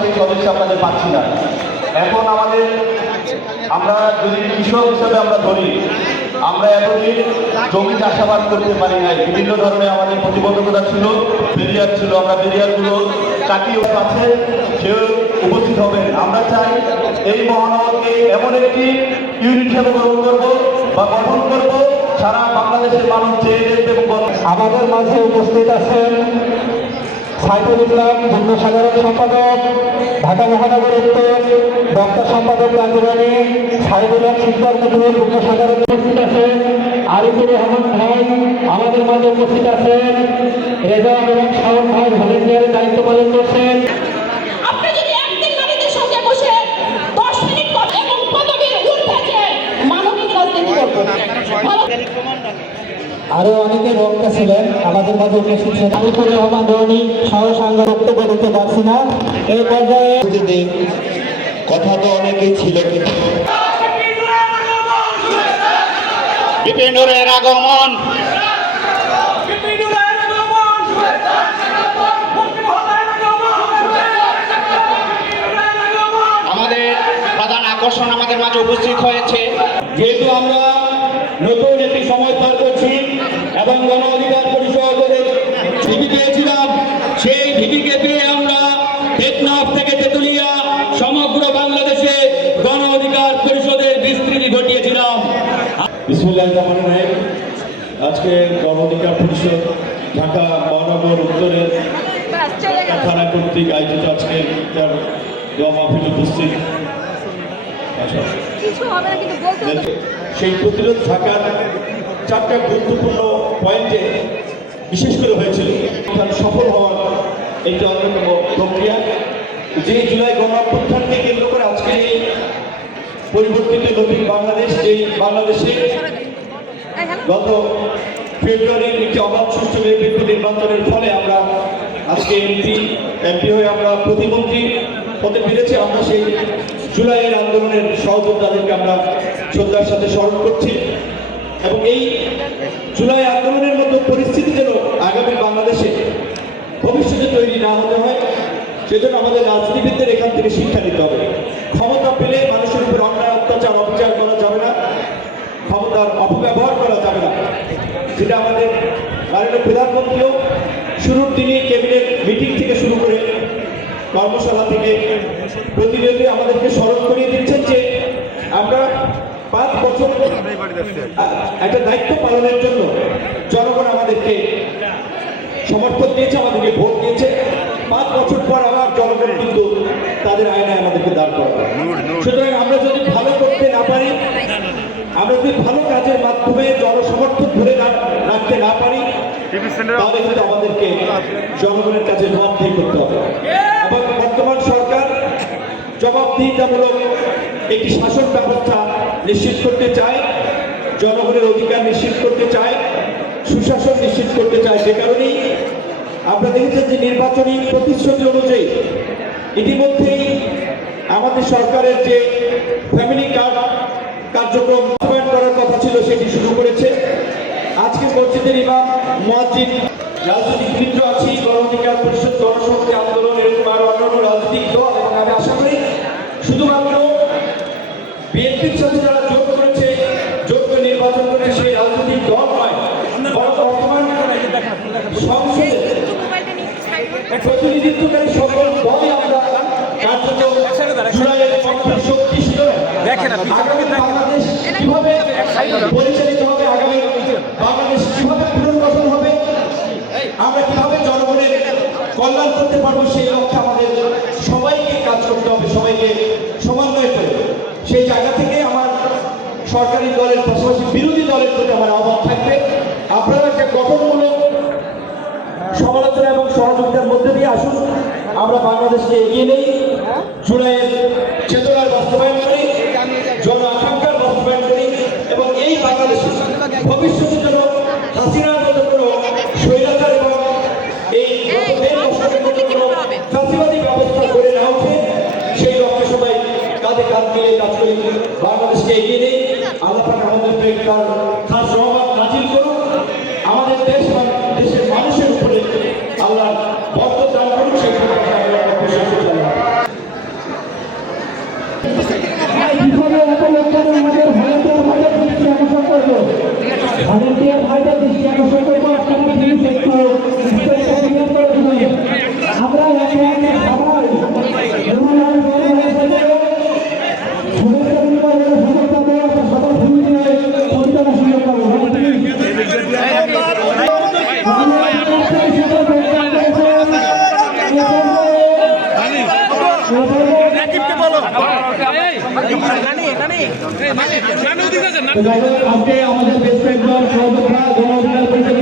সেই সদস্য আমরা পাচ্ছি না। এখন আমরা যদি কৃষক হিসাবে আমরা ধরি, আমরা এতদিন জমি চাষাবাদ করতে পারি নাই, বিভিন্ন ধরনের আমাদের প্রতিবন্ধকতা ছিল, ব্যারিয়ার ছিল, আমরা ব্যারিয়ারগুলো কাটিয়ে আছে, সেও উপস্থিত হবেন। আমরা চাই এই মহানগরকে এমন একটি ইউনিট হিসাবে গ্রহণ করবো বা গঠন করবো, সারা বাংলাদেশের মানুষ চেয়ে দেখবে। এবং আমাদের মাঝে উপস্থিত আছেন সাইফুল ইসলাম, যুগ্ম সাধারণ সম্পাদক, ঢাকা মহানগর উত্তর, দপ্তর সম্পাদক রাজধানী, সাইফুল হক শিকদার মিতুল, যুগ্ম সাধারণ উপস্থিত আছেন আরিফুর রহমান ভাই, আমাদের মাঝে উপস্থিত আছেন রেজা এবং শাওন ভাই, ভলেন্টিয়ারের দায়িত্ব পালন করছেন। আপনি যদি একদিন নারীদের সঙ্গে বসে 10 মিনিট কথা এবং পদবীর ঊর্ধ্বে মানবিক রাজনীতি করবেন। আরো অনেকে বক্তা ছিলেন আমাদের মাঝে উপস্থিত ছিলেন। আরিফুর রহমান রনি সহ সাংবাদিক বক্তব্য দিতে পারছি না এই পর্যায়ে। কথা তো অনেকেই ছিল, কিন্তু বিপিনুরের আগমন, আমাদের প্রধান আকর্ষণ আমাদের মাঝে উপস্থিত হয়েছে। যেহেতু আমরা নতুন একটি সময় পার করছি এবং গণ অধিকার পরিষদের ভিত্তি পেয়েছিলাম, সেই ভিত্তিকে পেয়ে আমরা টেকনাফ থেকে তেতুলিয়া সমগ্র বাংলাদেশে গণ অধিকার পরিষদের বিস্তৃতি ঘটিয়েছিলাম। বিসমিল্লাহির রহমানির রহিম। আজকে গণ অধিকার পরিষদ ঢাকা মহানগর উত্তরের থানা কর্তৃক আয়োজিত আজকে তার দোয়া মাহফিল উপস্থিত সেই প্রতিরোধ ঢাকার 4টা গুরুত্বপূর্ণ পয়েন্টে বিশেষ করে হয়েছিল। সফল হওয়ার একটি অন্যতম প্রক্রিয়া, যে জুলাই গণ অভ্যুত্থানকে কেন্দ্র করে আজকে এই পরিবর্তিত নতুন বাংলাদেশ, যেই বাংলাদেশে গত ফেব্রুয়ারির একটি অবাধ সুষ্ঠু নিরপেক্ষ নির্বাচনের ফলে আমরা আজকে এমপি হয়ে আমরা প্রতিমন্ত্রী হতে পেরেছি। আমরা সেই জুলাইয়ের আন্দোলনের সহযোদ্ধাদেরকে আমরা শ্রদ্ধার সাথে স্মরণ করছি এবং এই জুলাই আন্দোলনের মতো পরিস্থিতি যেন আগামী বাংলাদেশে ভবিষ্যতে তৈরি না হতে হয়, সেজন্য আমাদের রাজনীতিবিদদের এখান থেকে শিক্ষা নিতে হবে। ক্ষমতা পেলে মানুষের উপর অন্যায় অত্যাচার অবিচার করা যাবে না, ক্ষমতার অপব্যবহার করা যাবে না, যেটা আমাদের মাননীয় প্রধানমন্ত্রীও শুরুর দিনে ক্যাবিনেট মিটিং থেকে শুরু করে কর্মশালা থেকে প্রতিনিয়ত আমাদেরকে স্মরণ করিয়ে দিচ্ছেন যে আমরা 5 বছর একটা দায়িত্ব পালনের জন্য জনগণ আমাদেরকে সমর্থন দিয়েছে, আমাদেরকে ভোট দিয়েছে। 5 বছর পর আবার জনগণ কিন্তু তাদের আয়নায় আমাদেরকে দাঁড় করাবে। সুতরাং আমরা যদি ভালো করতে না পারি, আমরা যদি ভালো কাজের মাধ্যমে জনসমর্থন ধরে রাখতে না পারি, তাহলে কিন্তু আমাদেরকে জনগণের কাছে জবাবদিহি করতে হবে। এবং বর্তমান সরকার জবাবদিহিতামূলক একটি শাসন ব্যবস্থা নিশ্চিত করতে চায়, জনগণের অধিকার নিশ্চিত করতে চায়, সুশাসন নিশ্চিত করতে চায়। যে কারণেই আমরা দেখেছেন যে নির্বাচনী প্রতিশ্রুতি অনুযায়ী ইতিমধ্যেই আমাদের সরকারের যে ফ্যামিলি কার্ড কার্যক্রম বাস্তবায়ন করার কথা ছিল সেটি শুরু করেছে। আজকে মসজিদের ইমাম, মুয়াজ্জিন, রাজনৈতিক কেন্দ্র আছি, গণ অধিকার পরিষদ, গণশক্তি আন্দোলন এরকম আরো অন্যান্য রাজনৈতিক দল, এবং আমি আশা করি শুধুমাত্র বিএনপির সাথে যারা যোগ করেছে, যোগ্য নির্বাচন করেছে সেই রাজনৈতিক দল নয়, বরং বর্তমান সংসদে প্রতিনিধিত্বকারী সকল দলই আমরা কার্যত জুলাইয়ের পক্ষে শক্তি ছিল। বাংলাদেশ কিভাবে পরিচালিত হবে, আগামী বাংলাদেশ কিভাবে পুনর্গঠন হবে, আমরা কিভাবে জনগণের কল্যাণ করতে পারবো, সেই লক্ষ্যে আমাদের সবাইকে কাজ করতে হবে, সবাইকে সমন্বয় করে। সেই জায়গা থেকে আমার সরকারি দলের পাশাপাশি বিরোধী দলের প্রতি আমার আহ্বান থাকবে, আপনারা একটা গঠনমূলক সমালোচনা এবং সহযোগিতার মধ্যে দিয়ে আসুন, আমরা বাংলাদেশকে এগিয়ে নেই, জুলাইয়ের চেতনার বাস্তবায়ন করি, জন আকাঙ্ক্ষার বাস্তবায়ন করি, এবং এই বাংলাদেশে ভবিষ্যতের জন্য হাসিনার মতো কোনো স্বৈরাচার এবং এই ফাঁসিবাদী ব্যবস্থা করে না উঠে সেই লক্ষ্যে সবাই কাঁধে কাঁধ মিলিয়ে কাজ করি, বাংলাদেশকে এগিয়ে নেই। আল্লাহ পাক আমাদের তার খাস রহমত নাজিল করুন, আমাদের দেশ এবং দেশের মানুষের উপরে আল্লাহ বরকত দান করুন, সেই তো যাই হোক, আজকে আমাদের বেশ কয়েকজন সহযোদ্ধা গণ অধিকার পরিষদের